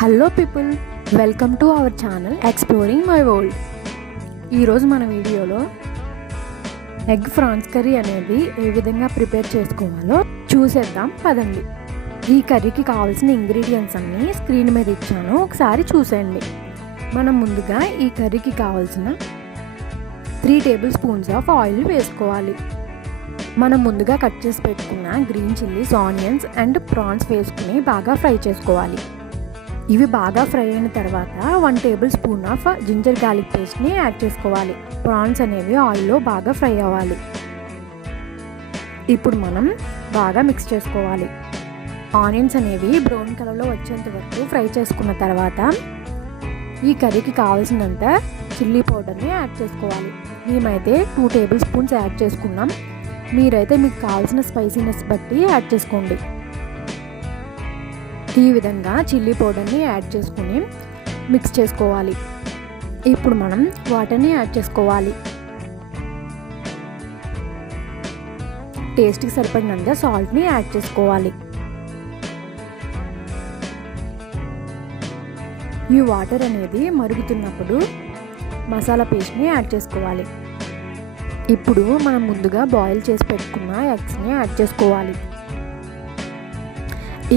Hello people, welcome to our channel exploring my world. ఈరోజు మన వీడియోలో ఎగ్ ఫ్రాన్స్ కర్రీ అనేది ఏ విధంగా ప్రిపేర్ చేసుకోవాలో చూసేద్దాం పదండి. ఈ కర్రీకి కావాల్సిన ఇంగ్రీడియంట్స్ అన్నీ స్క్రీన్ మీద ఇచ్చాను, ఒకసారి చూసేయండి. మనం ముందుగా ఈ కర్రీకి కావాల్సిన 3 టేబుల్ స్పూన్స్ ఆఫ్ ఆయిల్ వేసుకోవాలి. మనం ముందుగా కట్ చేసి పెట్టుకున్న green chillies, onions and prawns వేసుకుని బాగా ఫ్రై చేసుకోవాలి. ఇవి బాగా ఫ్రై అయిన తర్వాత 1 table spoon of ginger garlic పేస్ట్ని యాడ్ చేసుకోవాలి. ప్రాన్స్ అనేవి ఆయిల్లో బాగా ఫ్రై అవ్వాలి. ఇప్పుడు మనం బాగా మిక్స్ చేసుకోవాలి. ఆనియన్స్ అనేవి బ్రౌన్ కలర్లో వచ్చేంత వరకు ఫ్రై చేసుకున్న తర్వాత ఈ కర్రీకి కావాల్సినంత చిల్లీ పౌడర్ని యాడ్ చేసుకోవాలి. మేమైతే 2 టేబుల్ స్పూన్స్ యాడ్ చేసుకున్నాం. మీరైతే మీకు కావాల్సిన స్పైసీనెస్ బట్టి యాడ్ చేసుకోండి. ఈ విధంగా చిల్లీ పౌడర్ని యాడ్ చేసుకుని మిక్స్ చేసుకోవాలి. ఇప్పుడు మనం వాటర్ని యాడ్ చేసుకోవాలి. టేస్ట్కి సరిపడినంత సాల్ట్ని యాడ్ చేసుకోవాలి. ఈ వాటర్ అనేది మరుగుతున్నప్పుడు మసాలా పేస్ట్ని యాడ్ చేసుకోవాలి. ఇప్పుడు మనం ముందుగా బాయిల్ చేసి పెట్టుకున్న ఎగ్స్ని యాడ్ చేసుకోవాలి.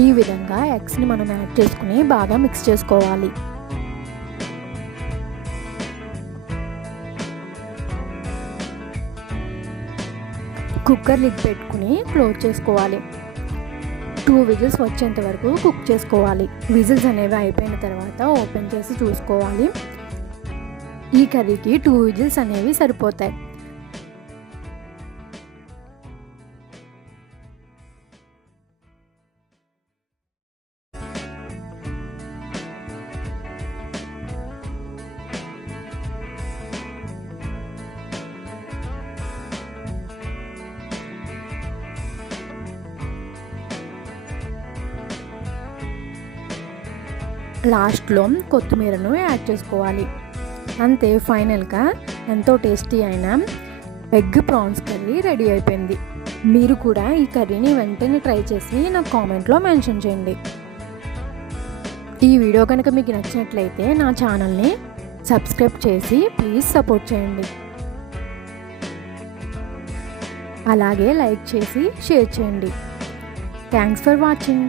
ఈ విధంగా ఎగ్స్ని మనం యాడ్ చేసుకుని బాగా మిక్స్ చేసుకోవాలి. కుక్కర్ లిడ్ పెట్టుకుని క్లోజ్ చేసుకోవాలి. 2 విజిల్స్ వచ్చేంత వరకు కుక్ చేసుకోవాలి. విజిల్స్ అనేవి అయిపోయిన తర్వాత ఓపెన్ చేసి చూసుకోవాలి. ఈ కర్రీకి 2 విజిల్స్ అనేవి సరిపోతాయి. లాస్ట్లో కొత్తిమీరను యాడ్ చేసుకోవాలి. అంతే, ఫైనల్గా ఎంతో టేస్టీ అయిన ఎగ్ ప్రాన్స్ కర్రీ రెడీ అయిపోయింది. మీరు కూడా ఈ కర్రీని వెంటనే ట్రై చేసి నాకు కామెంట్లో మెన్షన్ చేయండి. ఈ వీడియో కనుక మీకు నచ్చినట్లయితే నా ఛానల్ని సబ్స్క్రైబ్ చేసి ప్లీజ్ సపోర్ట్ చేయండి. అలాగే లైక్ చేసి షేర్ చేయండి. Thanks for watching.